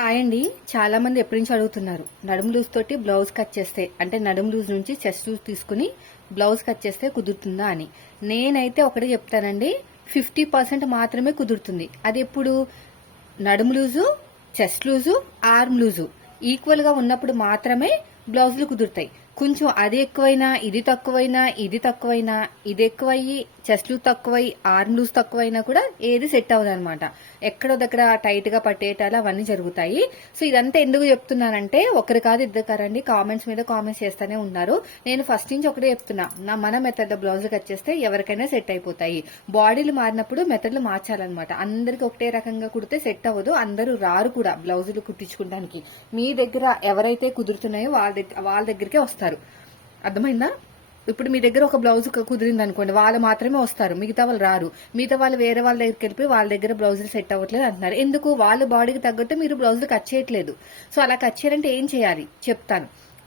Hi అండి చాలా మంది ఎప్పటి నుంచి అడుగుతున్నారు నడుము లూజ్ తోటి బ్లౌజ్ కట్ చేస్తే అంటే నడుము లూజ్ నుంచి చెస్ట్ లూజ్ తీసుకుని బ్లౌజ్ కట్ చేస్తే కుదురుతుందా అని. నేనైతే ఒకటే చెప్తానండి ఫిఫ్టీ పర్సెంట్ మాత్రమే కుదురుతుంది. అది ఎప్పుడు? నడుము loose chest loose arm loose. ఈక్వల్గా ఉన్నప్పుడు మాత్రమే బ్లౌజులు కుదురుతాయి. కొంచెం అది ఎక్కువైనా ఇది తక్కువైనా ఇది తక్కువైనా ఇది ఎక్కువయ్యి చెస్ట్లు తక్కువై ఆర్మ్ లూజ్ తక్కువైనా కూడా ఏది సెట్ అవ్వదు అనమాట ఎక్కడో దగ్గర టైట్గా పట్టేటాలు అవన్నీ జరుగుతాయి. సో ఇదంతా ఎందుకు చెప్తున్నానంటే ఒకరు కాదు ఇద్దరు కారండి కామెంట్స్ మీద కామెంట్స్ చేస్తూనే ఉన్నారు. నేను ఫస్ట్ నుంచి ఒకటే చెప్తున్నా నా మన మెథడ్ బ్లౌజ్ కట్ చేస్తే ఎవరికైనా సెట్ అయిపోతాయి. బాడీలు మారినప్పుడు మెథడ్లు మార్చాలన్నమాట. అందరికి ఒకటే రకంగా కుడితే సెట్ అవ్వదు అందరూ రారు కూడా బ్లౌజులు కుట్టించుకోవడానికి. మీ దగ్గర ఎవరైతే కుదురుతున్నాయో వాళ్ళ దగ్గర వాళ్ళ దగ్గరికే వస్తారు. అర్థమైందా? ఇప్పుడు మీ దగ్గర ఒక బ్లౌజ్ కుదిరింది అనుకోండి వాళ్ళు మాత్రమే వస్తారు. మిగతా వాళ్ళు రారు. మిగతా వాళ్ళు వేరే వాళ్ళ దగ్గరికి వెళ్ళిపోయి వాళ్ళ దగ్గర బ్లౌజులు సెట్ అవ్వట్లేదు అంటున్నారు. ఎందుకు? వాళ్ళ బాడీకి తగ్గట్టు మీరు బ్లౌజులు కట్ చేయట్లేదు. సో అలా కట్ చేయాలంటే ఏం చేయాలి? చెప్తాను.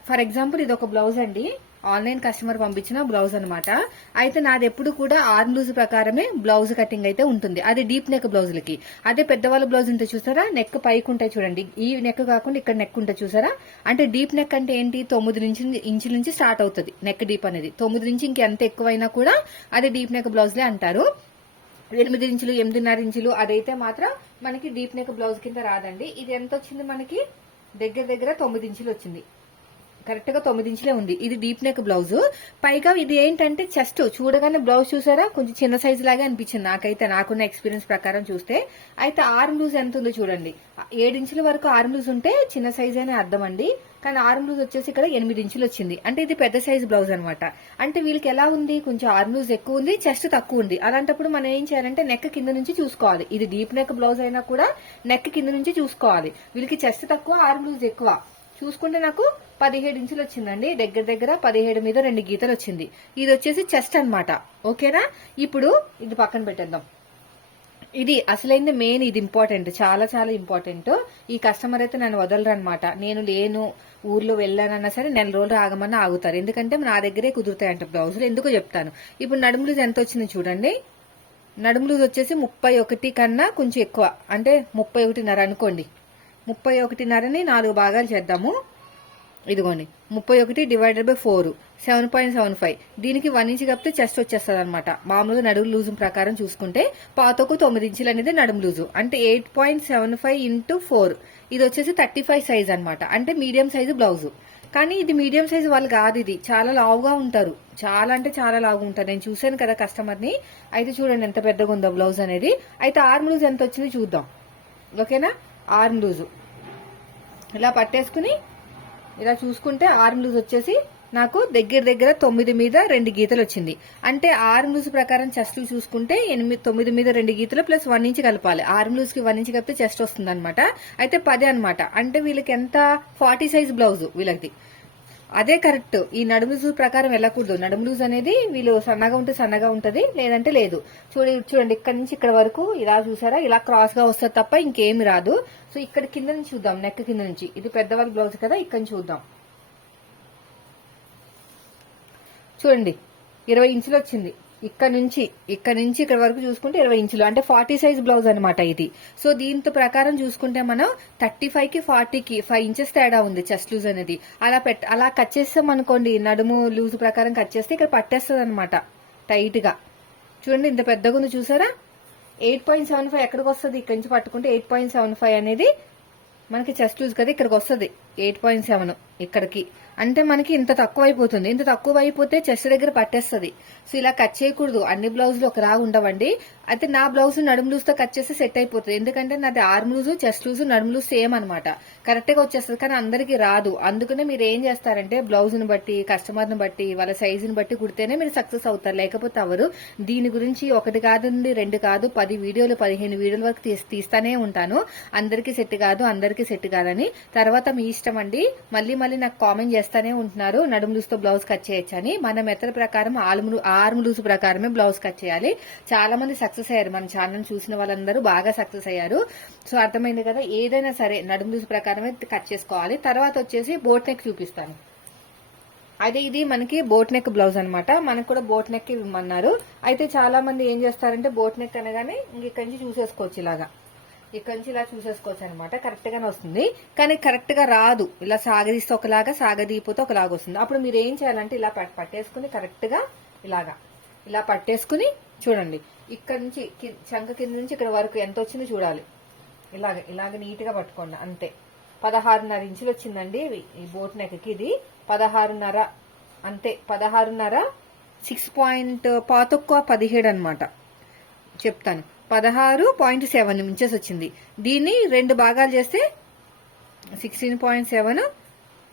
ఫర్ ఎగ్జాంపుల్ ఇది ఒక బ్లౌజ్ అండి. ఆన్లైన్ కస్టమర్ పంపించిన బ్లౌజ్ అనమాట అయితే నాది ఎప్పుడు కూడా ఆర్మ్ లూజ్ ప్రకారమే బ్లౌజ్ కటింగ్ అయితే ఉంటుంది. అది డీప్ నెక్ బ్లౌజులకి. అదే పెద్దవాళ్ళ బ్లౌజ్ ఉంటే చూసారా? నెక్ పైకి ఉంటాయి చూడండి. ఈ నెక్ కాకుండా ఇక్కడ నెక్ ఉంటే చూసారా? అంటే డీప్ నెక్ అంటే ఏంటి? తొమ్మిది నుంచి ఇంచుల నుంచి స్టార్ట్ అవుతుంది నెక్ డీప్ అనేది. తొమ్మిది నుంచి ఇంకెంత ఎక్కువైనా కూడా అది డీప్ నెక్ బ్లౌజ్లే అంటారు. ఎనిమిది ఇంచులు ఎనిమిదిన్నర ఇంచులు అదైతే మాత్రం మనకి డీప్ నెక్ బ్లౌజ్ కింద రాదండి. ఇది ఎంత వచ్చింది మనకి? దగ్గర దగ్గర తొమ్మిది ఇంచులు వచ్చింది. కరెక్ట్గా తొమ్మిది ఇంచులే ఉంది. ఇది డీప్ నెక్ బ్లౌజ్. పైగా ఇది ఏంటంటే చెస్ట్. చూడగానే బ్లౌజ్ చూసారా? కొంచెం చిన్న సైజు లాగా అనిపించింది నాకైతే నాకున్న ఎక్స్పీరియన్స్ ప్రకారం చూస్తే. అయితే ఆర్మ్ లూజ్ ఎంత ఉందో చూడండి. ఏడు ఇంచుల వరకు ఆర్మ్ లూజ్ ఉంటే చిన్న సైజ్ అనే అర్థం అండి. కానీ ఆర్మ్ లూజ్ వచ్చేసి ఇక్కడ ఎనిమిది ఇంచులు వచ్చింది. అంటే ఇది పెద్ద సైజ్ బ్లౌజ్ అనమాట అంటే వీళ్ళకి ఎలా ఉంది? కొంచెం ఆర్మ్ లూజ్ ఎక్కువ ఉంది చెస్ట్ తక్కువ ఉంది. అలాంటప్పుడు మనం ఏం చేయాలంటే నెక్ కింద నుంచి చూసుకోవాలి. ఇది డీప్ నెక్ బ్లౌజ్ అయినా కూడా నెక్ కింద నుంచి చూసుకోవాలి. వీళ్ళకి చెస్ట్ తక్కువ ఆర్మ్ లూజ్ ఎక్కువ. చూసుకుంటే నాకు పదిహేడు ఇంచులు వచ్చిందండి. దగ్గర దగ్గర పదిహేడు మీద రెండు గీతలు వచ్చింది. ఇది వచ్చేసి చెస్ట్ అన్నమాట. ఓకేనా? ఇప్పుడు ఇది పక్కన పెట్టేద్దాం. ఇది అసలైంది మెయిన్ ఇది ఇంపార్టెంట్ చాలా చాలా ఇంపార్టెంట్. ఈ కస్టమర్ అయితే నన్ను వదలరు అనమాట నేను లేను ఊర్లో వెళ్ళానన్నా సరే నెల రోజులు ఆగమన్నా ఆగుతారు. ఎందుకంటే నా దగ్గరే కుదురుతాయంట బ్లౌజులు. ఎందుకో చెప్తాను. ఇప్పుడు నడుము ఎంత వచ్చింది చూడండి. నడుము లూజ్ వచ్చేసి ముప్పై ఒకటి కన్నా కొంచెం ఎక్కువ. అంటే ముప్పై ఒకటిన్నర అనుకోండి. ముప్పై ఒకటిన్నరని నాలుగు భాగాలు చేద్దాము. ఇదిగోండి ముప్పై ఒకటి divided by four seven point seven five దీనికి వన్ ఇంచ్ కప్పితే చెస్ట్ వచ్చేస్తుంది అనమాట మామూలుగా నడుము లూజు ప్రకారం చూసుకుంటే పాతకు తొమ్మిది ఇంచులు అనేది నడుము లూజు. అంటే eight point seven five into four ఇది వచ్చేసి థర్టీ ఫైవ్ సైజ్ అనమాట అంటే మీడియం సైజు బ్లౌజు కానీ ఇది మీడియం సైజ్ వాళ్ళు కాదు ఇది. చాలా లావుగా ఉంటారు. చాలా అంటే చాలా లావుగా ఉంటారు. నేను చూశాను కదా కస్టమర్ని అయితే చూడండి ఎంత పెద్దగా ఉందో బ్లౌజ్ అనేది. అయితే ఆర్మ్ లూజ్ ఎంత వచ్చింది చూద్దాం. ఓకేనా? Arm loose. ఇలా పట్టేసుకుని ఇలా చూసుకుంటే ఆర్మ్ లూజ్ వచ్చేసి నాకు దగ్గర దగ్గర తొమ్మిది మీద రెండు గీతలు వచ్చింది. అంటే ఆర్మ్ లూజ్ ప్రకారం చెస్ట్ చూసుకుంటే ఎనిమిది తొమ్మిది మీద రెండు గీతలు ప్లస్ వన్ ఇంచ్ కలపాలి. ఆర్మ్ లూజ్కి వన్ ఇంచ్ కలిపితే చెస్ట్ వస్తుంది అనమాట అయితే పది అనమాట అంటే వీళ్ళకి ఎంత? ఫార్టీ సైజ్ బ్లౌజ్ వీళ్ళకి. అదే కరెక్ట్. ఈ నడుము లూజ్ ప్రకారం వెళ్ళకూడదు. నడుము లూజ్ అనేది వీళ్ళు సన్నగా ఉంటే సన్నగా ఉంటది లేదంటే లేదు. చూడి చూడండి ఇక్కడ నుంచి ఇక్కడ వరకు ఇలా చూసారా? ఇలా క్రాస్గా వస్తుంది తప్ప ఇంకేమి రాదు. సో ఇక్కడ కింద నుంచి చూద్దాం నెక్ కింద నుంచి. ఇది పెద్దవాళ్ళ బ్లౌజ్ కదా ఇక్కడ నుంచి చూద్దాం. చూడండి ఇరవై ఇంచులు వచ్చింది. ఇక్కడ నుంచి ఇక్కడ నుంచి ఇక్కడ వరకు చూసుకుంటే ఇరవై ఇంచులు. అంటే ఫార్టీ సైజ్ బ్లౌజ్ అనమాట ఇది. సో దీంతో ప్రకారం చూసుకుంటే మనం థర్టీ ఫైవ్కి ఫార్టీకి ఫైవ్ ఇంచెస్ తేడా ఉంది చెస్ట్ లూజ్ అనేది. అలా పెట్ అలా కట్ చేస్తాం అనుకోండి నడుము లూజ్ ప్రకారం కట్ చేస్తే ఇక్కడ పట్టేస్తుంది అనమాట టైట్గా. చూడండి ఇంత పెద్దగా ఉంది చూసారా? ఎయిట్ పాయింట్ సెవెన్ ఫైవ్ ఎక్కడికి వస్తుంది? ఇక్కడ నుంచి పట్టుకుంటే ఎయిట్ పాయింట్ సెవెన్ ఫైవ్ అనేది మనకి చెస్ట్ లూజ్ కదా ఇక్కడికి వస్తుంది. ఎయిట్ పాయింట్ సెవెన్ ఇక్కడికి. అంటే మనకి ఇంత తక్కువ అయిపోతుంది. ఇంత తక్కువ అయిపోతే చెస్ట్ దగ్గర పట్టేస్తుంది. సో ఇలా కట్ చేయకూడదు. అన్ని బ్లౌజులు ఒక రా ఉండవండి. అయితే నా బ్లౌజ్ నడుము లూజ్తో కట్ చేస్తే సెట్ అయిపోతుంది. ఎందుకంటే నాది ఆర్మ్ లూజ్ చెస్ట్ లూజ్ నడుము లూజ్ సేమ్ అనమాట కరెక్ట్గా వచ్చేస్తుంది కానీ అందరికీ రాదు. అందుకనే మీరు ఏం చేస్తారంటే బ్లౌజ్ని బట్టి కస్టమర్ని బట్టి వాళ్ళ సైజుని బట్టి కుడితేనే మీరు సక్సెస్ అవుతారు. లేకపోతే అవరు దీని గురించి ఒకటి కాదండి రెండు కాదు పది వీడియోలు పదిహేను వీడియోల వరకు తీస్తానే ఉంటాను. అందరికీ సెట్ కాదు అందరికీ సెట్ కాదని. తర్వాత మీ ఇష్టం అండి. మళ్ళీ మళ్ళీ నాకు కామెంట్ చేస్తానే ఉంటున్నారు. నడుము లూజ్తో బ్లౌజ్ కట్ చేయొచ్చని. మన మెథడ్ ప్రకారం ఆర్మ్ ఆర్మ్ లూజ్ ప్రకారమే బ్లౌజ్ కట్ చేయాలి. చాలా మంది సక్సెస్ సక్సెస్ అయ్యారు. మన ఛానల్ చూసిన వాళ్ళందరూ బాగా సక్సెస్ అయ్యారు. సో అర్థమైంది కదా ఏదైనా సరే నడుము లూజ్ ప్రకారమే కట్ చేసుకోవాలి. తర్వాత వచ్చేసి బోట్ నెక్ చూపిస్తాను. అయితే ఇది మనకి బోట్ నెక్ బ్లౌజ్ అనమాట మనకు కూడా బోట్ నెక్ ఇవ్వమన్నారు. అయితే చాలా మంది ఏం చేస్తారంటే బోట్ నెక్ అనగానే ఇంక ఇక్కడి నుంచి చూసేసుకోవచ్చు ఇలాగా. ఇక్కడి నుంచి ఇలా చూసేసుకోవచ్చు అనమాట కరెక్ట్ గానే వస్తుంది. కానీ కరెక్ట్గా రాదు. ఇలా సాగదీస్తే ఒకలాగా సాగదీపోతే ఒకలాగా వస్తుంది. అప్పుడు మీరు ఏం చేయాలంటే ఇలా పట్టేసుకుని కరెక్ట్గా ఇలాగా ఇలా పట్టేసుకుని చూడండి. ఇక్కడ నుంచి చంక కింద నుంచి ఇక్కడ వరకు ఎంత వచ్చిందో చూడాలి. ఇలాగ ఇలాగ నీట్గా పట్టుకోండి. అంతే. పదహారున్నర ఇంచులు వచ్చిందండి ఈ బోట్ నెక్కి ఇది. పదహారున్నర అంతే. పదహారున్నర సిక్స్ పాయింట్ పాతొక్కువ పదిహేడు అనమాట చెప్తాను. పదహారు పాయింట్ సెవెన్ ఇంచెస్ వచ్చింది. దీన్ని రెండు భాగాలు చేస్తే సిక్స్టీన్ పాయింట్ సెవెన్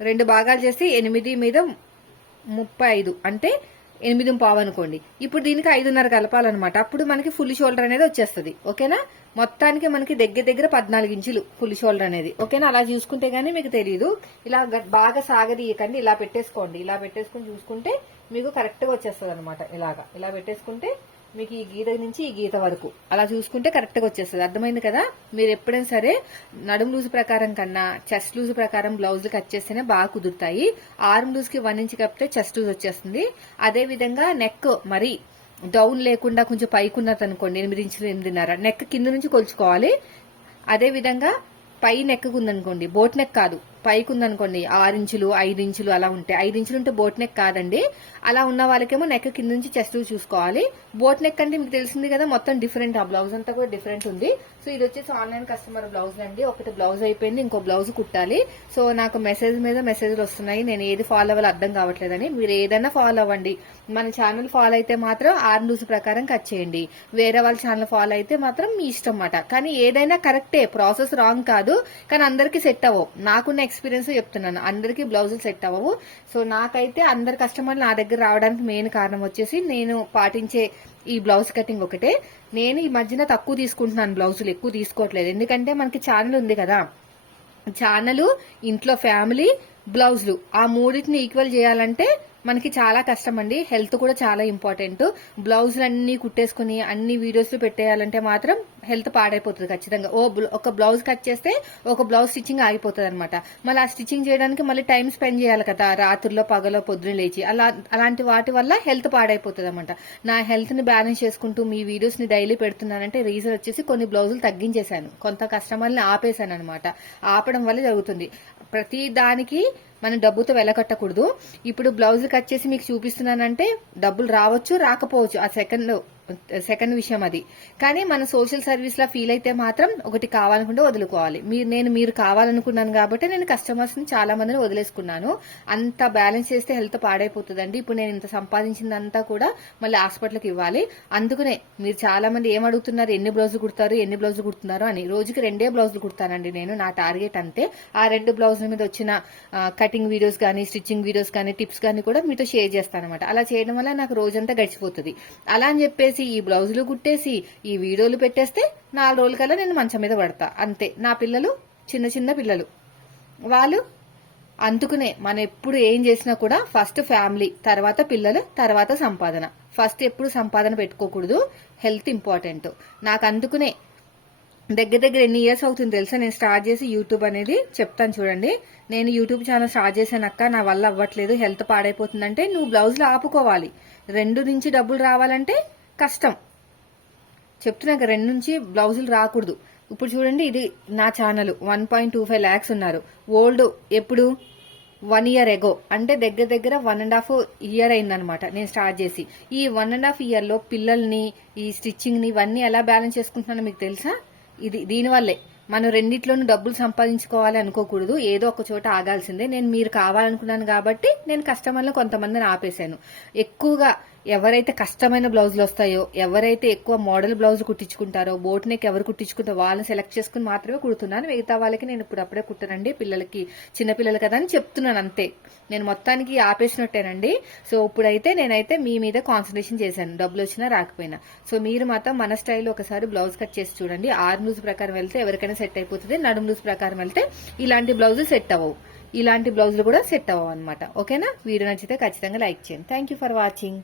రెండు భాగాలు చేస్తే ఎనిమిది మీద ముప్పై ఐదు. అంటే ఎనిమిది పావు అనుకోండి. ఇప్పుడు దీనికి ఐదున్నర కలపాలన్నమాట. అప్పుడు మనకి ఫుల్ షోల్డర్ అనేది వచ్చేస్తుంది. ఓకేనా? మొత్తానికి మనకి దగ్గర దగ్గర పద్నాలుగు ఇంచులు ఫుల్ షోల్డర్ అనేది. ఓకేనా? అలా చూసుకుంటే గానీ మీకు తెలియదు ఇలా బాగా సాగదీయకండి. ఇలా పెట్టేసుకోండి. ఇలా పెట్టేసుకుని చూసుకుంటే మీకు కరెక్ట్గా వచ్చేస్తుంది అనమాట ఇలాగా. ఇలా పెట్టేసుకుంటే మీకు ఈ గీత నుంచి ఈ గీత వరకు. అలా చూసుకుంటే కరెక్ట్గా వచ్చేస్తుంది. అర్థమైంది కదా? మీరు ఎప్పుడైనా సరే నడుము లూజ్ ప్రకారం కన్నా చెస్ట్ లూజ్ ప్రకారం బ్లౌజ్ కట్ చేస్తేనే బాగా కుదురుతాయి. ఆర్మ్ లూజ్కి వన్ ఇంచ్ కప్పితే చెస్ట్ లూజ్ వచ్చేస్తుంది. అదే విధంగా నెక్ మరి డౌన్ లేకుండా కొంచెం పైకి ఉన్నది అనుకోండి ఎనిమిది ఇంచులు ఎనిమిదిన్నర. నెక్ కింద నుంచి కొలుచుకోవాలి. అదే విధంగా పై నెక్ ఉందనుకోండి బోట్ నెక్ కాదు. పైకి ఉందనుకోండి ఆరు ఇంచులు ఐదు ఇంచులు అలా ఉంటాయి ఐదు ఇంచులు ఉంటే బోట్ నెక్ కాదండి. అలా ఉన్న వాళ్ళకేమో నెక్ కింద నుంచి చెస్ట్ చూసుకోవాలి. బోట్ నెక్ అంటే మీకు తెలిసింది కదా మొత్తం డిఫరెంట్ ఆ బ్లౌజ్ అంతా కూడా డిఫరెంట్ ఉంది. సో ఇది వచ్చేసి ఆన్లైన్ కస్టమర్ బ్లౌజ్ అండి ఒకటి బ్లౌజ్ అయిపోయింది ఇంకో బ్లౌజ్ కుట్టాలి. సో నాకు మెసేజ్ మీద మెసేజ్లు వస్తున్నాయి. నేను ఏది ఫాలో అవ్వాలో అర్థం కావట్లేదని. మీరు ఏదైనా ఫాలో అవ్వండి. మన ఛానల్ ఫాలో అయితే మాత్రం ఆరు లూజ్ ప్రకారం కట్ చేయండి. వేరే వాళ్ళ ఛానల్ ఫాలో అయితే మాత్రం మీ ఇష్టం అన్నమాట. కానీ ఏదైనా కరెక్టే ప్రాసెస్ రాంగ్ కాదు. కానీ అందరికీ సెట్ అవ్వవు. నాకున్న ఎక్స్పీరియన్స్ చెప్తున్నాను. అందరికి బ్లౌజులు సెట్ అవ్వవు. సో నాకైతే అందరు కస్టమర్లు నా దగ్గర రావడానికి మెయిన్ కారణం వచ్చేసి నేను పాటించే ఈ బ్లౌజ్ కటింగ్ ఒకటే. నేను ఈ మధ్యన తక్కువ తీసుకుంటున్నాను బ్లౌజులు ఎక్కువ తీసుకోవట్లేదు. ఎందుకంటే మనకి ఛానల్ ఉంది కదా. ఛానల్ ఇంట్లో ఫ్యామిలీ బ్లౌజులు. ఆ మూడింటిని ఈక్వల్ చేయాలంటే మనకి చాలా కష్టం అండి హెల్త్ కూడా చాలా ఇంపార్టెంట్ బ్లౌజులు అన్ని కుట్టేసుకుని అన్ని వీడియోస్ పెట్టేయాలంటే మాత్రం హెల్త్ పాడైపోతుంది ఖచ్చితంగా. ఓ ఒక బ్లౌజ్ కట్ చేస్తే ఒక బ్లౌజ్ స్టిచ్చింగ్ ఆగిపోతుంది అనమాట మళ్ళీ ఆ స్టిచ్చింగ్ చేయడానికి మళ్ళీ టైం స్పెండ్ చేయాలి కదా. రాత్రుల్లో పగలో పొద్దున లేచి. అలా అలాంటి వాటి వల్ల హెల్త్ పాడైపోతుంది అనమాట నా హెల్త్ని బ్యాలెన్స్ చేసుకుంటూ మీ వీడియోస్ని డైలీ పెడుతున్నానంటే రీజన్ వచ్చేసి కొన్ని బ్లౌజులు తగ్గించేశాను. కొంత కస్టమర్ని ఆపేశాను అనమాట ఆపడం వల్ల జరుగుతుంది. ప్రతి దానికి మనం డబ్బుతో వెలకట్టకూడదు. ఇప్పుడు బ్లౌజ్ కట్ చేసి మీకు చూపిస్తున్నానంటే డబ్బులు రావచ్చు రాకపోవచ్చు. ఆ సెకండ్ సెకండ్ విషయం అది. కానీ మన సోషల్ సర్వీస్ లా ఫీల్ అయితే మాత్రం ఒకటి కావాలనుకుంటే వదులుకోవాలి. మీరు నేను మీరు కావాలనుకున్నాను కాబట్టి నేను కస్టమర్స్ని చాలా మందిని వదిలేసుకున్నాను. అంత బ్యాలెన్స్ చేస్తే హెల్త్ పాడైపోతుందండి. ఇప్పుడు నేను ఇంత సంపాదించిందంతా కూడా మళ్ళీ హాస్పిటల్కి ఇవ్వాలి. అందుకనే మీరు చాలా మంది ఏం అడుగుతున్నారు? ఎన్ని బ్లౌజులు కుడతారు? ఎన్ని బ్లౌజులు కుడుతున్నారు? అని. రోజుకి రెండే బ్లౌజులు కుడతానండి నేను. నా టార్గెట్ అంతే. ఆ రెండు బ్లౌజుల మీద వచ్చిన కటింగ్ వీడియోస్ కానీ స్టిచ్చింగ్ వీడియోస్ కానీ టిప్స్ కానీ కూడా మీతో షేర్ చేస్తాను అనమాట అలా చేయడం వల్ల నాకు రోజంతా గడిచిపోతుంది. అలా అని చెప్పేసి ఈ బ్లౌజులు కుట్టేసి ఈ వీడియోలు పెట్టేస్తే నాలుగు రోజుల కల్లా నేను మంచం మీద పడతా. అంతే. నా పిల్లలు చిన్న చిన్న పిల్లలు. వాళ్ళు అందుకునే మనం ఎప్పుడు ఏం చేసినా కూడా ఫస్ట్ ఫ్యామిలీ తర్వాత పిల్లలు తర్వాత సంపాదన. ఫస్ట్ ఎప్పుడు సంపాదన పెట్టుకోకూడదు. హెల్త్ ఇంపార్టెంట్ నాకు అందుకునే దగ్గర దగ్గర ఎన్ని ఇయర్స్ అవుతుంది తెలుసా? నేను స్టార్ట్ చేసి యూట్యూబ్ అనేది చెప్తాను చూడండి. నేను యూట్యూబ్ ఛానల్ స్టార్ట్ చేశానక్క నా వల్ల అవ్వట్లేదు. హెల్త్ పాడైపోతుందంటే నువ్వు బ్లౌజులు ఆపుకోవాలి. రెండు నుంచి డబ్బులు రావాలంటే కష్టం. చెప్తున్నాక రెండు నుంచి బ్లౌజులు రాకూడదు. ఇప్పుడు చూడండి ఇది నా channel. One point two five lakhs ఉన్నారు. ఓల్డ్ ఎప్పుడు? One year ago. అంటే దగ్గర దగ్గర వన్ అండ్ హాఫ్ ఇయర్ అయిందనమాట నేను స్టార్ట్ చేసి. ఈ వన్ అండ్ హాఫ్ ఇయర్లో పిల్లల్ని ఈ స్టిచ్చింగ్ని ఇవన్నీ ఎలా బ్యాలెన్స్ చేసుకుంటున్నానో మీకు తెలుసా? ఇది దీనివల్లే మనం రెండిట్లోనూ డబ్బులు సంపాదించుకోవాలి అనుకోకూడదు. ఏదో ఒక చోట ఆగాల్సిందే. నేను మీరు కావాలనుకున్నాను కాబట్టి నేను కస్టమర్లు కొంతమందిని ఆపేశాను. ఎక్కువగా ఎవరైతే కష్టమైన బ్లౌజులు వస్తాయో ఎవరైతే ఎక్కువ మోడల్ బ్లౌజ్ కుట్టించుకుంటారో బోట్ నెక్ ఎవరు కుట్టించుకుంటారో వాళ్ళని సెలెక్ట్ చేసుకుని మాత్రమే కుడుతున్నాను. మిగతా వాళ్ళకి నేను ఇప్పుడు అప్పుడే కుట్టనండి. పిల్లలకి చిన్నపిల్లలు కదా అని చెప్తున్నాను అంతే. నేను మొత్తానికి ఆపేసినట్టేనండి. సో ఇప్పుడైతే నేనైతే మీ మీద కాన్సన్ట్రేషన్ చేశాను. డబ్బులు వచ్చినా రాకపోయినా. సో మీరు మాత్రం మన స్టైల్లో ఒకసారి బ్లౌజ్ కట్ చేసి చూడండి. ఆరు లూజ్ ప్రకారం వెళ్తే ఎవరికైనా సెట్ అయిపోతుంది. నడుము లూజ్ ప్రకారం వెళ్తే ఇలాంటి బ్లౌజులు సెట్ అవ్వవు. ఇలాంటి బ్లౌజులు కూడా సెట్ అవ్వవు అనమాట ఓకేనా? వీడియో నచ్చితే ఖచ్చితంగా లైక్ చేయండి. Thank you for watching